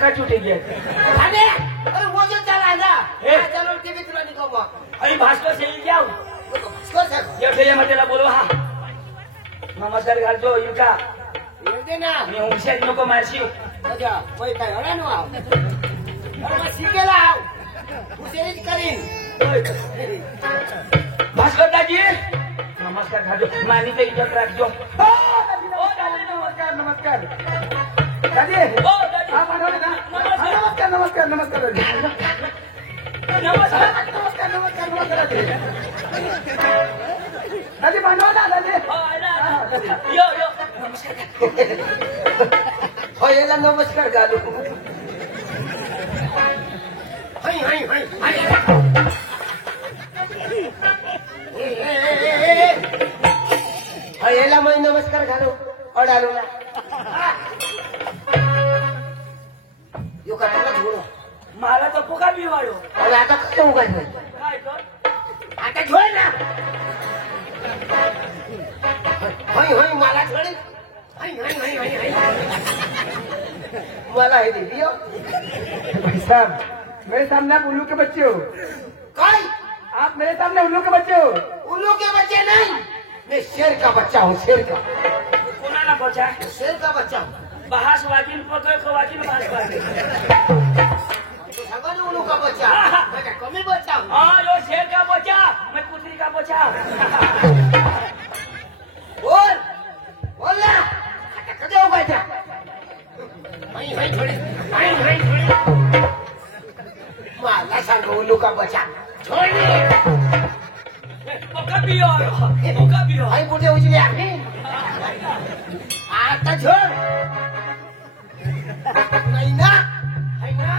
का छूटे गया अरे वो जो चला ना चलो टीवी तुला निकाल अरे भास्कर से जाओ ये ठेले मटेला बोलो हा नमस्कार घालतो युका ना मी हुशार नको मारशी अच्छा वय काय हळा नो आव अरे शिकेला आव हुशारीच करीन भास्कर दाजी नमस्कार घालतो मानी ते इज्जत राखजो ओ दादी नमस्कार नमस्कार दादी ओ दादी हा मानवले ना नमस्कार नमस्कार नमस्कार दादी नमस्कार नमस्कार नमस्कार नमस्कार दादी दादी मानव ना दादी यो यो हो याला नमस्कार घालू हाय हाय हाय हाय याला मी नमस्कार घालू अडालो ना यो का तुला झोडो मला तर फुका बिवाळो अरे आता कसं उगायचं काय कर आता झोड ना हाय हाय मला झोड हाय हाय हाय हाय मला हे दियो भाई साहब मेरे सामने आप उल्लू के बच्चे हो काय आप मेरे सामने उल्लू के बच्चे हो उल्लू के बच्चे नहीं मैं शेर का बच्चा हूँ शेर का कोणाला बचा शेर का बच्चा हूँ बहास वागिन पकड़ के वागिन बहास वागिन तो समझ उल्लू का बच्चा मैं क्या कमी बच्चा हूँ हाँ यो शेर का बच्चा मैं कुतरी का बच्चा बोल बोल ना कधी उगायचा हाय हाय थोडी हाय हाय थोडी मला सांग उल्लू का बच्चा छोड़ पका बियो हाय कुठे उचली आम्ही आता छोड नाही ना हाय ना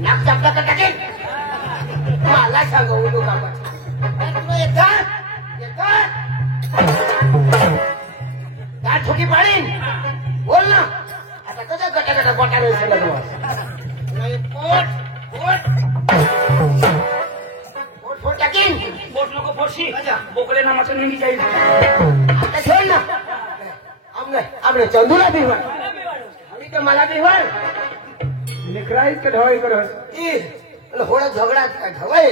नाक चापला का टाकेल मला सांग उल्लू का बच्चा तुला येतात काय ठोकी पाडीन बोल ना आता कसं गटा बोटाने विसरला तुम्हाला पोट टाकीन बोट नको फोडशी बोकडे नामाचं नेहमी जाईल आता सोड ना आमने चंदूला बिहवाळ आम्ही तर मला बिहवाळ निखराईच का ढवाई करस होळा झगडा काय ढवाय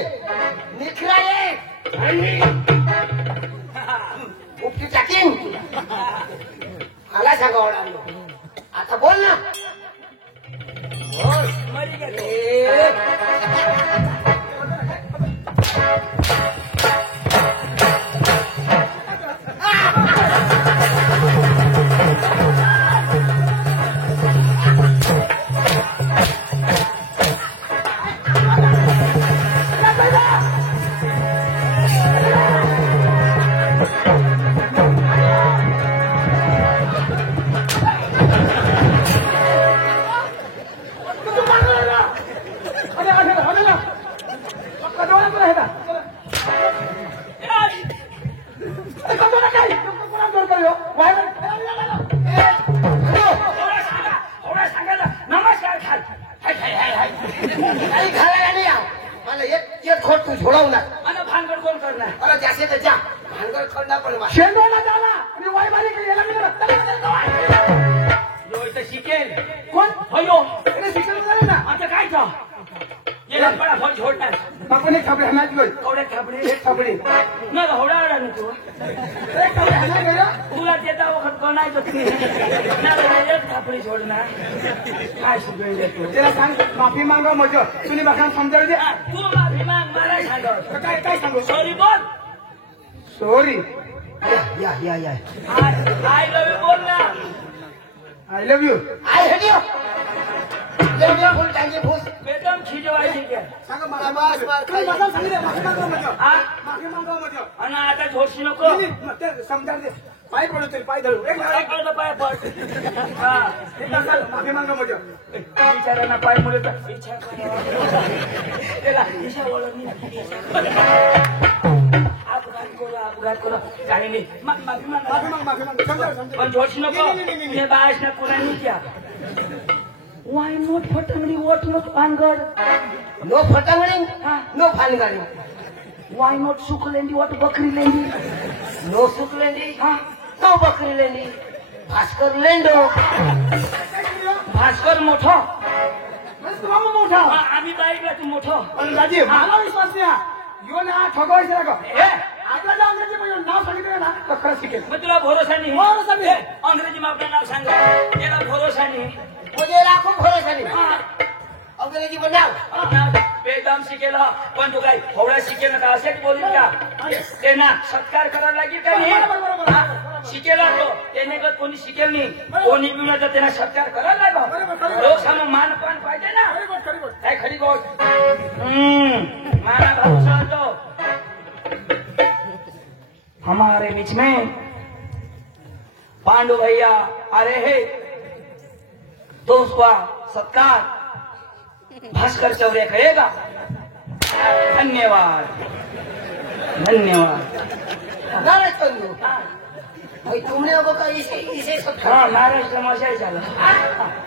निखरा ये उपटी टाकीन मला सांगा ओळा आता बोल ना मरी गेले तुला देता वखत बनायचं थापडी सोडणार काय शिकवेल त्याला सांग माफी मागा मजा तुम्ही बघा समजावून दे तू माफी माग मला सांग काय काय सांगू सॉरी बोल सॉरी या या या आय लव्ह यू बोल ना I love you I hate you level फुल टांगे फुस एकदम खिजवायची क्या सांग मला बस मार खाई मला सांगितलं माफी मागा मजा आणि आता झोडशी नको समजा दे पाय पडतो पाय धरू एक पाय पड हा माफी मागा मजा विचारांना पाय मुळे इच्छा त्याला इच्छा बोलत अपघात करो काही नाही माफी माग पण झोडशी नको हे बायस ना पुराणी क्या Why not Fatangadi? What not Vanguard? No Fatangadi? No Vanguard. Why not Sukulendi? What Bakri Lendi? No Sukulendi? No Bakri Lendi. Bhaskar लेंडो Bhaskar मोठं म्हणजे तुम्हाला मोठा आम्ही बाईकला तू मोठं पण राजी मला विश्वास नाही यो ना ठगवायचं ना हे आपल्याला अंग्रेजी मध्ये नाव सांगितलं ना तर खरं शिकेल मग तुला भरोसा नाही भरोसा नाही. अंग्रेजी में आपलं नाव सांगा त्याला भरोसा नाही मुझे लाखो भरोसा नहीं अंग्रेजी में नाव बेदम शिकेला पण तू काय थोडा शिकेल का असेच बोलील का ते ना सत्कार करायला लागेल का नाही शिकेला तो त्याने का कोणी शिकेल नाही कोणी बिना तर त्यांना सत्कार करायला लागो लोकसमोर मान पण पाहिजे ना काय खरी गोष्ट माना भरोसा तो हमारे बीच में पांडु भैया आ रहे हैं तो उसका सत्कार भास्कर चौरे करेगा धन्यवाद धन्यवाद नाराज कर दो भाई तुमने वो का इसे सब हा महाराष्ट्र माशाही चालू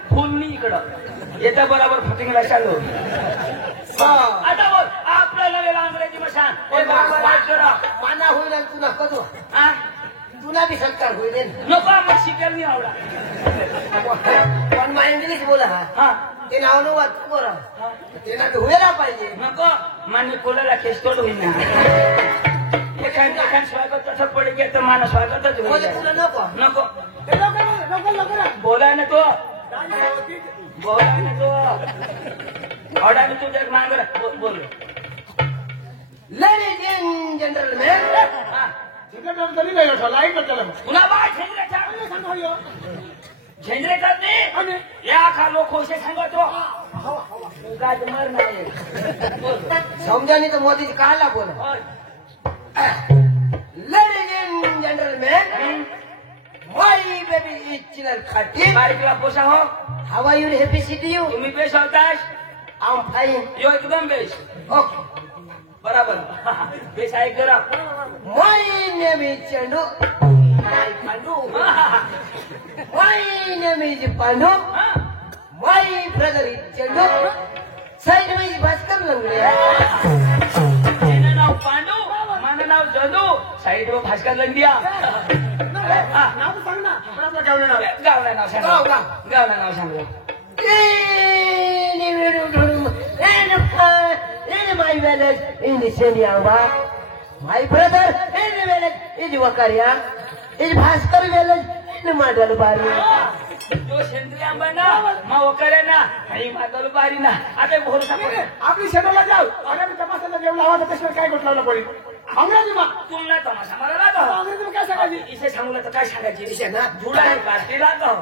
फुलनी इकडं येता बरोबर फटिंगला चालू आता बोल आपलं नवेला अंग्रेजी मशान माना होईल आणि तुला कधू तुला बी सत्कार होईल नको मग शिकेल नाही आवडा पण मा इंग्लिश बोला हा ते नाव न वाच बरं ते ना व्हायला पाहिजे नको मान्य कोणाला खेचतोड होईल ना एखाद स्वागत तसं पडे तर माना स्वागतच होईल तुला नको नको नको बोलाय ना तो बोलाय ना तो आवडा मी तुझ्या मागं बोल लेडीज इन जनरलमॅन तुला बाय झेंडरे करत नाही या खा लोक होशे सांगतो काय मर नाही समजानी तर मोदीजी काला बोल ladies and gentlemen my baby is चिनल खाटी बारीकला पोसा हो how are you happy city you तुम्ही बेस होतास आय एम फाईन यो एकदम बेस ओके बराबर बेस ऐक जरा my name is Chandu my Pandu my name is Pandu my brother is Chandu side में भास्कर लंगडे नाव पांडू माझं नाव जदू साईड वर भास्कर लंडिया नाव सांग ना आपलं गावला नाव सांग गावला नाव सांग my village in the Seniawa. My brother in the village is Wakaria. Is Bhaskar village in Madalbari. जो सेंद्रिय आंबा ना मग वकरे ना आणि मागल बारी ना आता भरोसा आपली शेताला जाऊ आणि आम्ही तपासायला जेवण लावायचं कशाला काय गोट लावलं पडेल अंग्रेजी मा तुमना तमाशा मला लागो अंग्रेजी काय सांगायची इथे सांगू तर काय सांगायची इथे ना जुडानी पार्टी लागो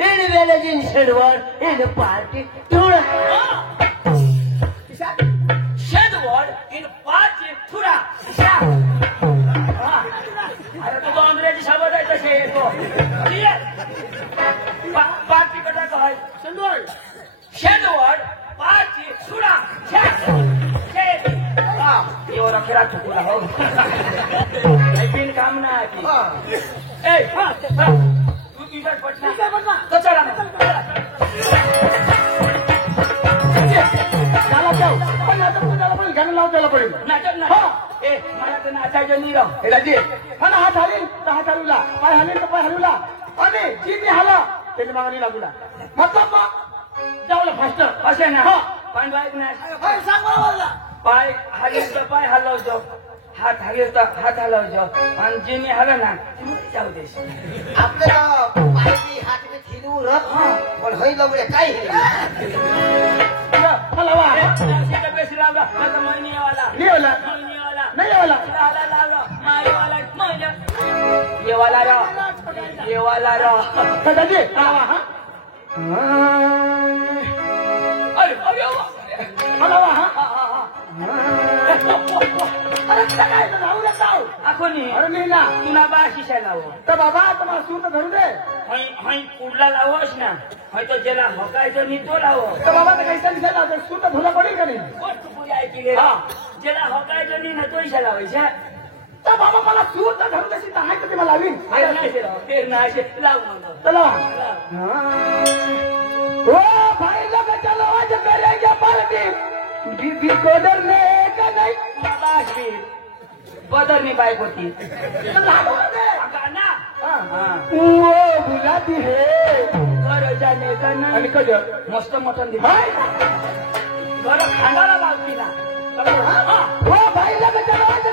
in village in Shedward in the party Thura. Shedward in party Thura. अरे तो अंग्रेजी शब्द आहे तसे येतो पार्टी कटा काय शेडवर्ड पार्टी थुरा एवढा फिरा चुकला हो बिन काम ना तू तुझ्या पटना तो चला त्याला जाऊ पण आता तुझ्याला पण गाणं लावतायला पडेल नाचत ना ए मला तर नाचायचं नाही राव राजे हा हात हालील तर हात हलवला पाय हालील तर पाय हलवला आणि जी हाला त्याने मागणी लागला मतलब जाऊला फास्ट असे ना पण बाईक नाही सांग मला पाय हालेल तर पाय हलवतो हात हालेल तर हात हलवतो आणि जिने हलं ना जाऊ देश आपल्याला पायची हात में थिलू र पण होई लवडे काय हलवा बेस लावला माझा महिनी वाला नाही वाला येवाला रा दादाजी हलवा हा अरे हलवा हा अरे काय राहू दे जाऊ आखोनी अरे नाही ना तुला बा शिशा लावो तर बाबा तुम्हाला सूट धरू दे हई कुडला लावोस ना हई तो ज्याला हकायचं नाही तो लावो तर बाबा तर काही दिसायला लावतो सूट धुला पडेल का नाही गोष्ट पुरी ऐकली रे ज्याला हकायचं नाही ना तो इशा लावायचा तर बाबा मला सूट धरू देशील तर आहे तर मला लावीन ते नाही लाव म्हणतो चला ओ भाई लोग चलो आज करेंगे पार्टी दीदी को डरने का नाही मला अशी बदरनी बाईक होती गाना वो बुलाती है घर जाणे का आणि नाही कधी मस्त मटण दिलं घर खांदाला लावती ना वो बाईला बुलाती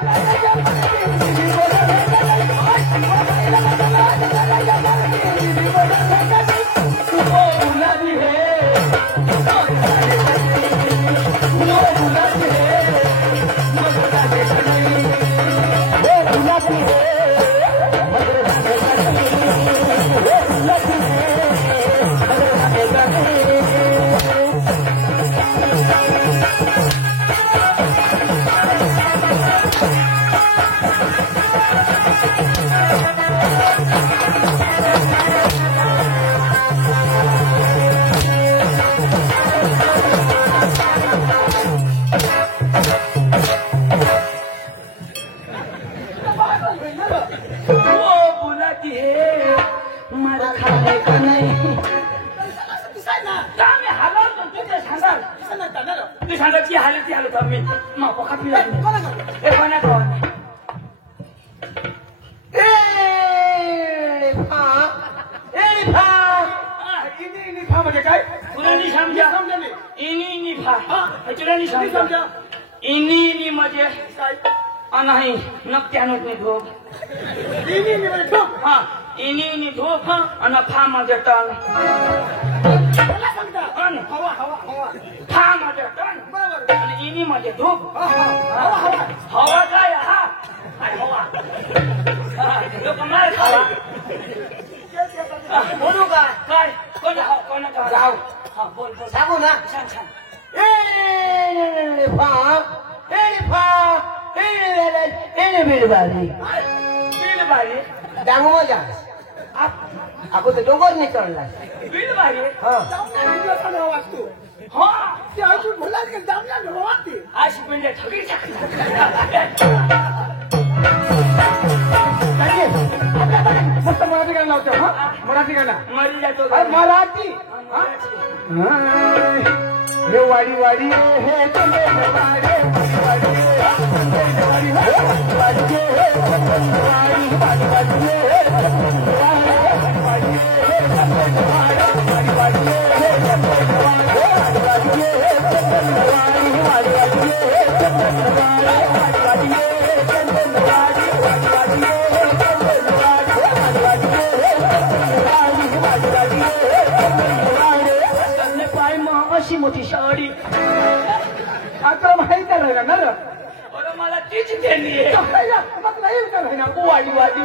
वो बुलाती है मला खाणे का नाही का मी हालवतो तुझे सांगाल तू सांगा ती हालत ती हालत मी मग पका पिला हे कोणा गावाने म्हणजे काय तुला नाही समजा इनी निफा तुला नाही समजा इनी म्हणजे नाही नक्त्यानच नाही धोप हा इनी धोप आणि फा मध्ये टन हवा हवा हवा फा मध्ये टन आणि इनी मध्ये धूप हवा काय हा हवा लोक मार खावा बोलू का काय कोणा गाव हा बोल बोल सांगू ना छान छान बिल बारी डांगो मजा अगो तर डोंगर नाही चढला बिल बारी वाचतो हा ते अजून बोला की दामला वाटते अशी पिंड ठगी मस्त मराठी गाणं लावतो हा मराठी गाणं मरी जातो मराठी हे वाडी वाडी हे वाडी पाय मग अशी मोठी साडी आता माहित आहे ना बरं मला तीच देणी मग नाही का ना वाडी वाडी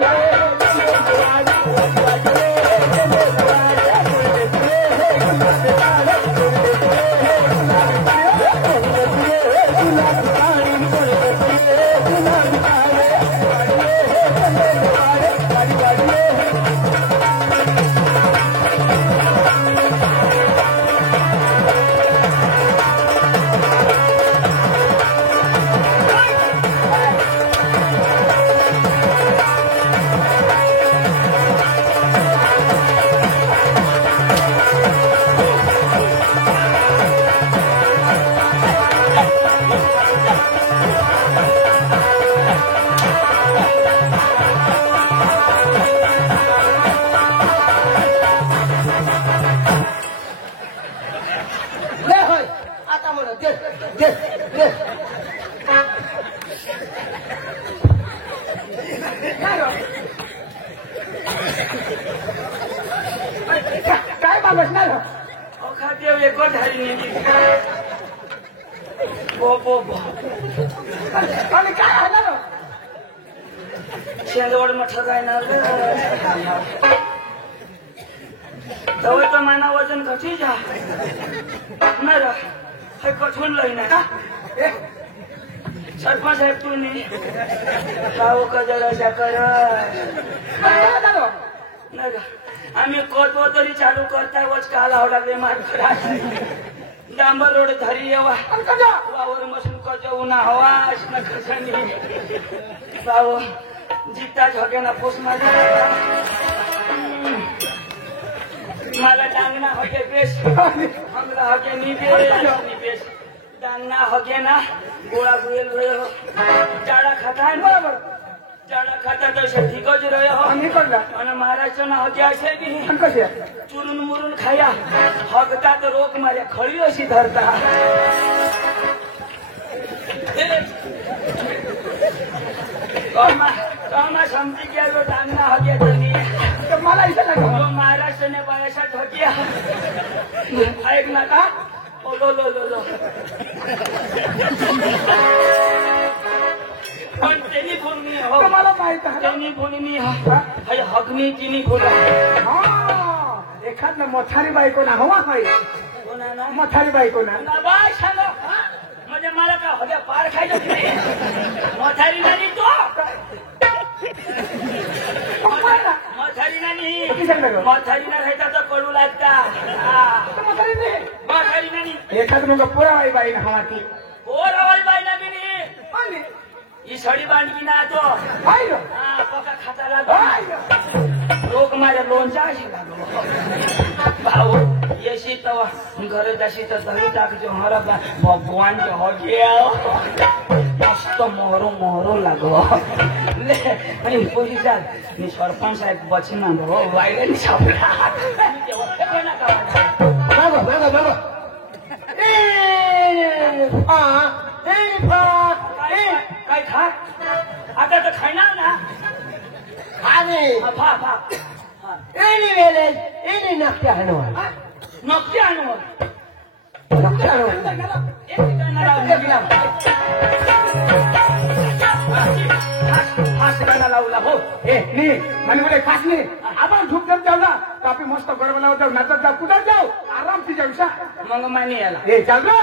आता म्हणा दे दे दे काय मागत ना खाद्य वेगळं झाली बो बो बो आणि काय आलं शेंगवड म्हटलं काय ना तवय तर माना वजन घटी जा नाही रा हे कठून लई ना सरपंच साहेब तू नाही गाव का जरा कर नाही का आम्ही करतो तरी चालू करता वच काल आवडा मार करा डांबर रोड धरी येवा वावर मसून कर्ज उन्हा हवा न खसणी बाव जिता झोक्याना पोस माझ्या मला डांगना होते बेस हमरा होते निबेस दाना हगे ना गोळा गुळेल रह्यो जाडा खाता है बराबर जाडा खाता तो ठीक ज रह्यो आम्ही करला आणि महाराष्ट्र हगे असे बी आणि कसे चुरून मुरून खाया हगता तर रोग मार्या खळी अशी धरता कमा समजी गेलो दाना हगे तुम्ही मला इथे नका महाराष्ट्राने बायाशात हग्या ऐक ना का लो लो लो लो पण त्यांनी बोलणी हो मला माहित आहे त्यांनी बोलणी हगणी तिने बोला एखाद मोठारी बायको ना हवा कोणा मोठारी बायको ना बाय सांगा म्हणजे मला का हव्या पार खायचं मोठारी नाही तो मोठारी नाही मोठारी ना राहता तर कडू लागता मोठारी नाही एखाद मग पोरावाई बाई ना हवा ती पोरावाई बाई ना बिनी ही सडी बांधकी ना तो पका खाता लागो लोक माझ्या लोणच्या अशी लागलो भाऊ येशी तवा घरे जाशी तर दही टाकજો हमारा भगवान के हो गया मस्त मोहरो मोहरो लागो ले आणि पोली चाल नि सरपंच साहेब बचना दो वाईले नि सापडा बाबा बाबा बाबा काय खा आता तर खाणार ना फा फा नक्की आणू नक्की आणू नक्की आणू फास गाणं लावला हो ए नी મને બોલે ખાસ ની આમાં ધૂપ જમ જાવ ના તો આપણે મસ્ત ગરબા લાવ જાવ નાચત જાવ કુદા જાવ આરામથી જાવ સા मग मानी याला ए ચાલ ના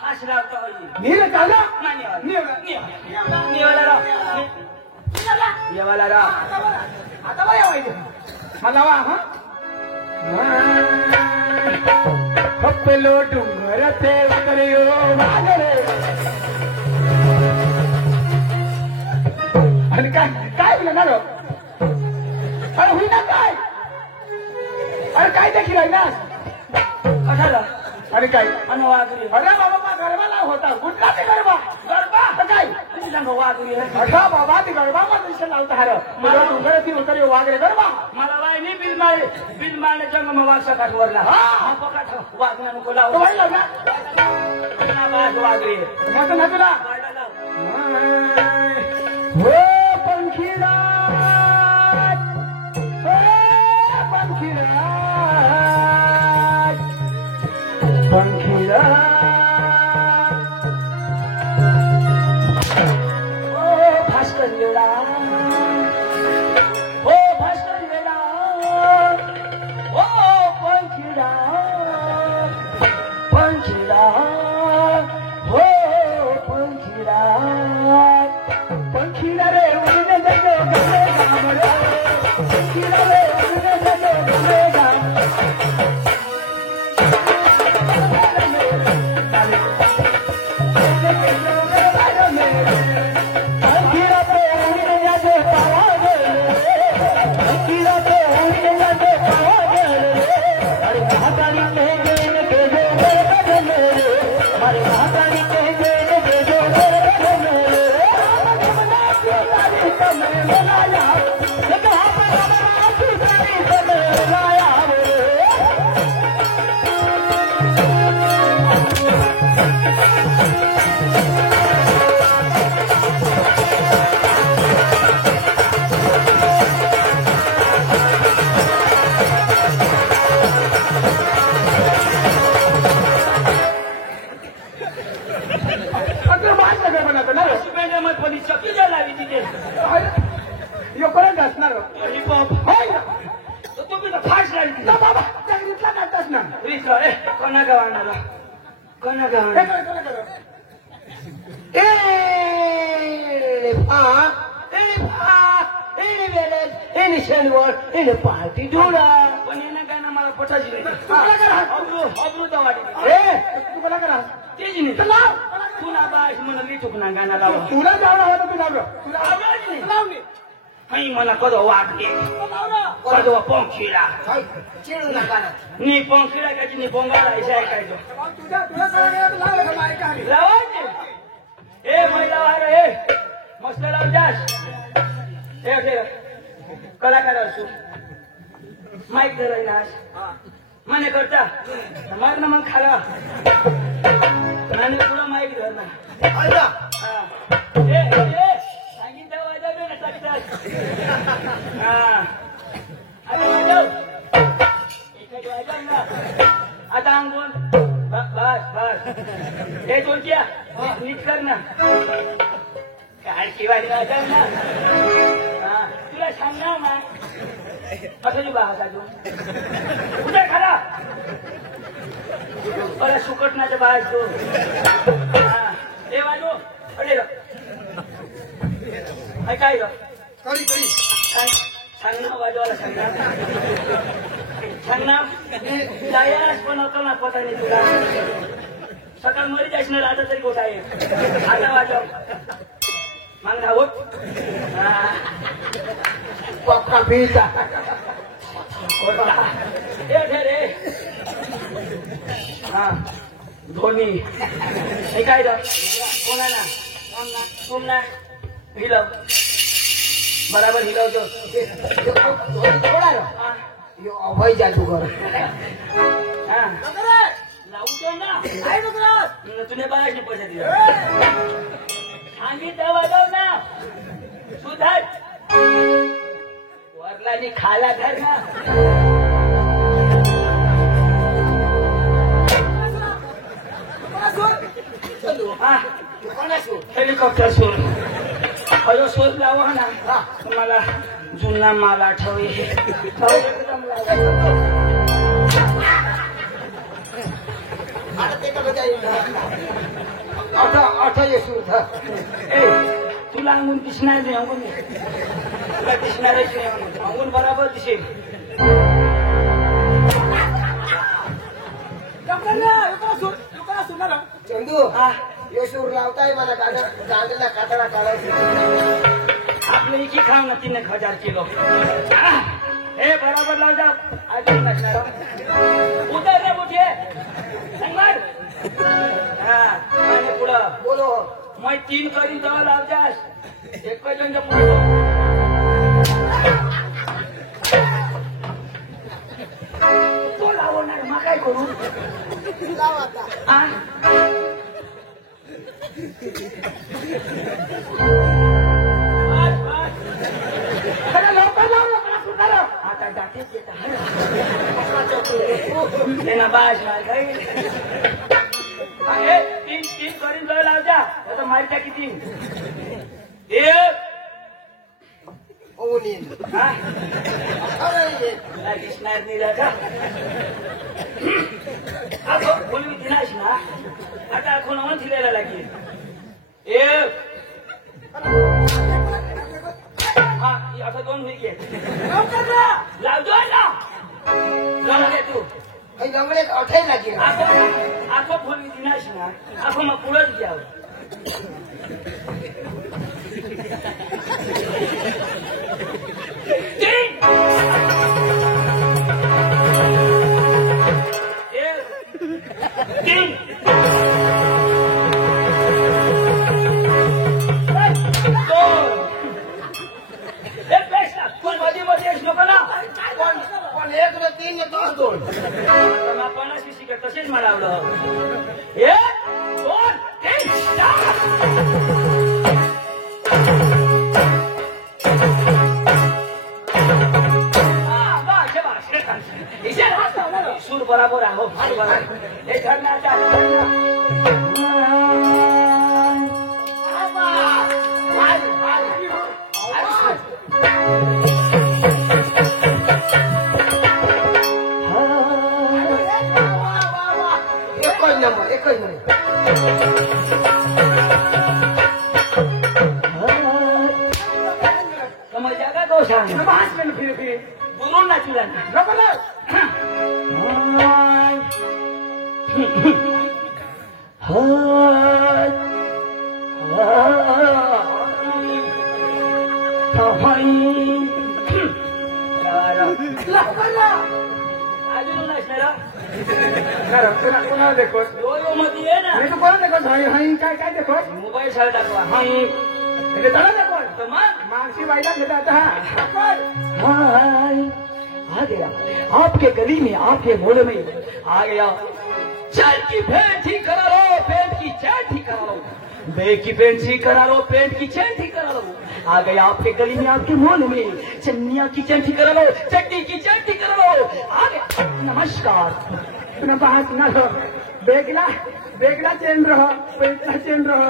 फास लावतो नी रे ચાલ ના मानी नी येवाला राव येवाला राव आता बाय वाई मला वा हा हप्पलो डुंगर ते उतरियो वागरे आणि काय बोला ना रो अरे हुई ना काय अरे काय देखील आहे ना कशाला आणि काय आणि वाघरी अरे बाबा मा गरबाला होता कुठला ते गरबा गरबा तर काय तुम्ही सांगा वाघरी अठा बाबा ते गरबा मा दिवशी लावता हार मला डोंगर ती उतरियो वागरे गरबा मला वाय नाही बिल मारणे जंग मग वागसा काठवरला हा पका वाघना नको तो लाव व्हायला ना वाघरी मग ना तुला हो पंखीराज हो पंखीराज पंखीराज ओ भास्कर लेडा ओ भास्कर लेडा ओ पंखीडा पंखीडा हो पंखीडा पंखीरा रे उड़ने लगे गले गाम रे पंखीरा रे उड़ने लगे गले गाम पंखीरा पे उड़ने लगे पावा रे पंखीरा पे उड़ने लगे पावा रे अरे महाकाली के गेन के जो बदन रे अरे महाकाली के गेन के जो बदन रे कोणा गावणार कोणा गावणार any शनिवार any पार्टी ढोळा पण येणं काय ना मला पटायची नाही अब्रू दवाडी तू कोणा करा तेच नाही तू ना बाय मला लिटूक ना गाणं लाव तुला जावं होतं तू लावलं आवडायची नाही અહીં મને કદો વાગે કદો પંખીડા ચીડું ના કાઢે ની પંખીડા કાઢી ની પોંગાડા જાય કાઢો લાવા ને એ મહિલા વાળો એ મસ્ત લાવ જાસ એ કલાકાર છું માઇક ધરાઈ નાશ મને કરતા તમારે ના મન ખાલા નાની પૂરા માઇક ધરના અલ્યા હા એ સંગીત વાજાવ ને સક્સેસ હા અરે વાજાવ એક જ વાજાવ ના आता अंगून बस बस हे बोल क्या नीट कर ना काय शिवाय वाजाव ना हा तुला सांगणार ना कसं बाहेर तू उद्या खरा बरं सुकटण्याच्या बाहेर तू हा हे वाजो अरे काय કરી કરી सांगणार वाजवायला सांगणार जायलाच पण होतो ना पता नाही तुला सकाळ मरी जायच ना आता तरी गोठा आहे आता वाजव मग धावत પપ્પા પીતા रे हा धोनी हे काय कोणाला कोणला हिलव बराबर हिलवतो થોડાયો યો અભય જાતું ઘર हा लावतो ना तुने बाळाची पैसे दिले सांगितलं वाजव ना सुधार वरलानी खाला धर ना हा हेलिकॉप्टर सोर हयो सोर लावा ना तुम्हाला जुना माल आठवे અઠ યસુ થ ए तुला अंगून दिसणार नाही अंगून तुला दिसणारच नाही अंगून बराबर दिसेल ચંદુ યો સુર લાવતા મને ગાંડના કાતડા કાઢે आपलं इकी खाव ना 3,000 किलो हे बराबर लाव जा आज नसणार उतर रे बुठे संगवार हा आणि पुढं બોલો मैं 3 करीन तेव्हा लाव जास एक जण पुढे तो लावणार मग काय करू લાવ आता हा आता डाकेच येत आहे बाज तीन करीन जाऊ लाव जा आता मारत्या किती एक ઓની हा અરે दिसणार नाही राजा आता बोलवी दिनाश ना आता आपण म्हणून दिलेला लागेल एक हा आता 2 होई गे लावतो ना लावले तू અહીં ગમડે અઠે લાગી આખો બોલવી દિનાશ ના આખો માં પૂરો જ જાવ એક ને 3 ને 10 દોડ तसेच म्हणावलं 1 2 3 सूर बराबर आहो हे धरण्याचा એક જ નંબર સમજ જાગા તો સાંગ 5 મિનિટ ફિર બોલું ના ચુલા अजून नसणार कोणाला देखोस डोळो मध्ये ये ना मी तू कोणाला देखोस हाई हाई काय काय देखोस मोबाईल शाळा दाखवा हाई म्हणजे चला देखोस तर मग मागची बाईला घेता आता हाय आ गया आपके गली में आपके मोड़ में आ गया चाय की भेंट ठीक करा लो पेट की चैन ठीक करा लो बैग की पेंट ठीक करा लो पेट की चैन ठीक करा लो आ गया आपके गली में आपके मोड़ में चन्निया की चैन ठीक करा लो चट्टी की चैन ठीक करा लो आ गया नमस्कार पुन्हा पाहत ना बेगला चेन रह पेटला चेन रह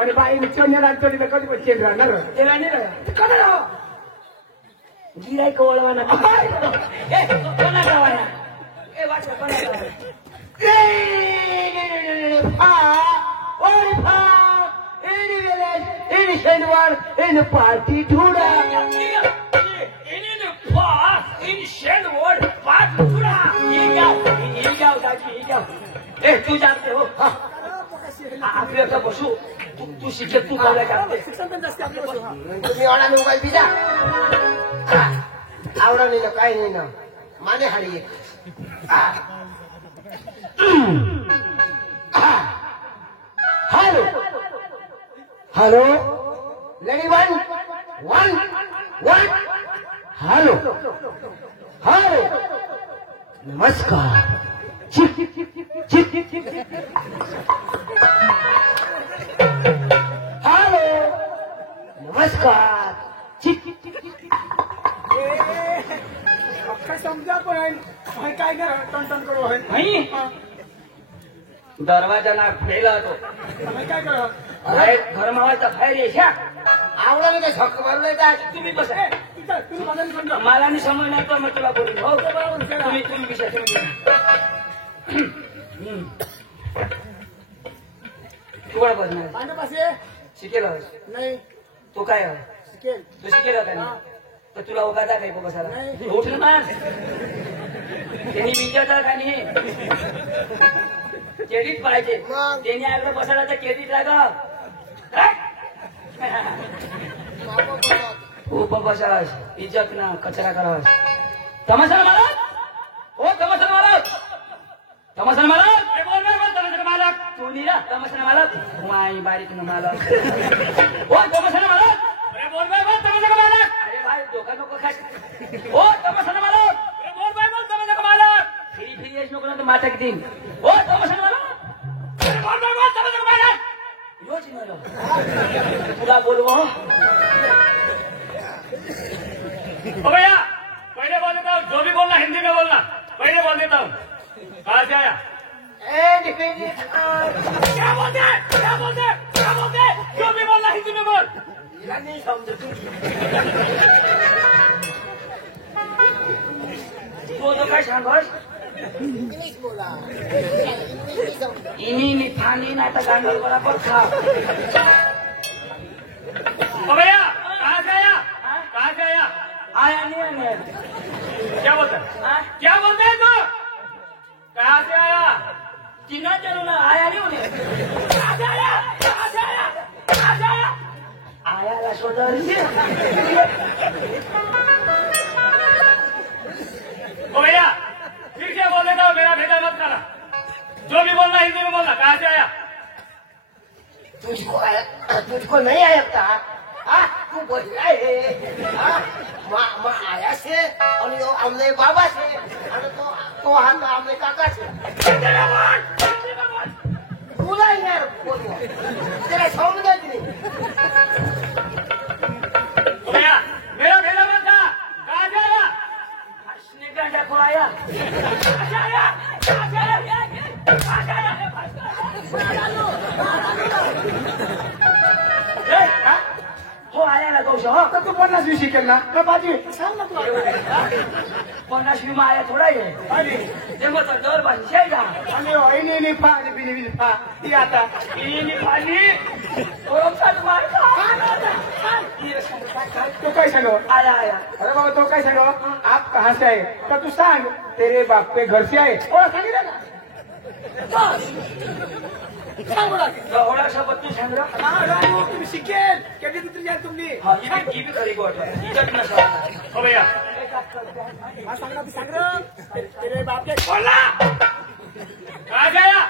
आणि बाई चोन्या लागतो तिथं कधी पण चेन राहणार तेरा नहीं रहा कधी रह गिराई को वळवाना ए कोणा गावाना ए वाचा कोणा गावाना शनिवार इन पार्टी ढूंढा ए तू जानते हो आपल्या का बसू तू शिक्षक तू काय जानते तुम्ही ऑर्डर मोबाईल बिजा आवडा नाही ना काय नाही ना माने हाडी एक hello hello lady one hello hello नमस्कार हॅलो नमस्कार काय समजा पण काय करा टन करू नहीं दरवाजा ना फेला तो काय करा घर मावायचा बाहेर यायच्या आवडा नाही झक मारले काय तुम्ही बस तुम्ही माझा नाही समजा मला नाही समज नाही तर मग तुला बोलून हो बरोबर करा. तुम्ही विषय तू कोण बसणार माझ्या पासे शिकेल नाही तू काय शिकेल तू शिकेल का नाही तर तुला उगादा काय बसायला नाही. उठ ना त्यांनी विचारता का नाही क्रेडिट पाहिजे मग? त्यांनी आग्रह बसायला तर क्रेडिट लागा काय खूप बसास इज्जत ना कचरा करास तमाशा मालक ओ तमाशा मालक तमाशा मालक तमाशा मालक तू निरा तमाशा मालक माई बारीक न मालक ओ तमाशा मालक तमाशा मालक अरे भाई धोका नको खास ओ तमाशा मालक तमाशा मालक फिरी येस नको ना तर माता किती ओ तमाशा मालक तमाशा मालक रोज मालक तुला बोलवा भैया पहले बोल देता हूँ जो भी बोलना हिंदी में बोलना पहले बोल देता हूँ कहाँ से आया क्या बोलते हैं क्या बोलते हैं क्या बोलते हैं जो भी बोलना हिंदी में बोल नहीं समझ तू तो काय सांगस इनी थानी नाही तर गांडल बराबर खा भैया कहाँ से आया कहाँ से आया आया नहीं आने क्या बोलता है क्या बोलते हैं तू कहाँ से आया तीनों जरूर ना आया नहीं उन्हें कहाँ से आया कहाँ से आया कहाँ से आया आया ला शोधर भैया फिर से बोल देता हूँ मेरा भेजा मत करना जो भी बोलना हिंदी में बोलना कहाँ से आया तुझको नहीं आया था तू बोल रहा है माँ आया से और यो हमने बाबा से और तो हम हमने काका से बोला यार बोलो तेरा समझ नहीं भैया मेरा भेजा मत था कहाँ से आया हसने का डको आया कहाँ से आया कहाँ से आया कहाँ से आया हो आया ना कौश हो तर तू 50 शिकेल ना का बाजी सांग ना तुला 50 विमा आया थोडा आहे ते मग दर भाषे आहे का आणि वहिनी फा आणि बिनी फा ती आता इनी पाणी ओळखतात मारता तो काय सांगो आया आया अरे बाबा तो काय सांगो आप कहाँ से आए तर तू सांग तेरे बाप पे घर से आए ओ सांगितलं ना एवढा शब्द तू सांग तुम्ही शिकेल कधी तुम्ही हा ही बी खरी गोष्ट आहे हिच्यात नसा ओ भैया बोल ना. काय गया?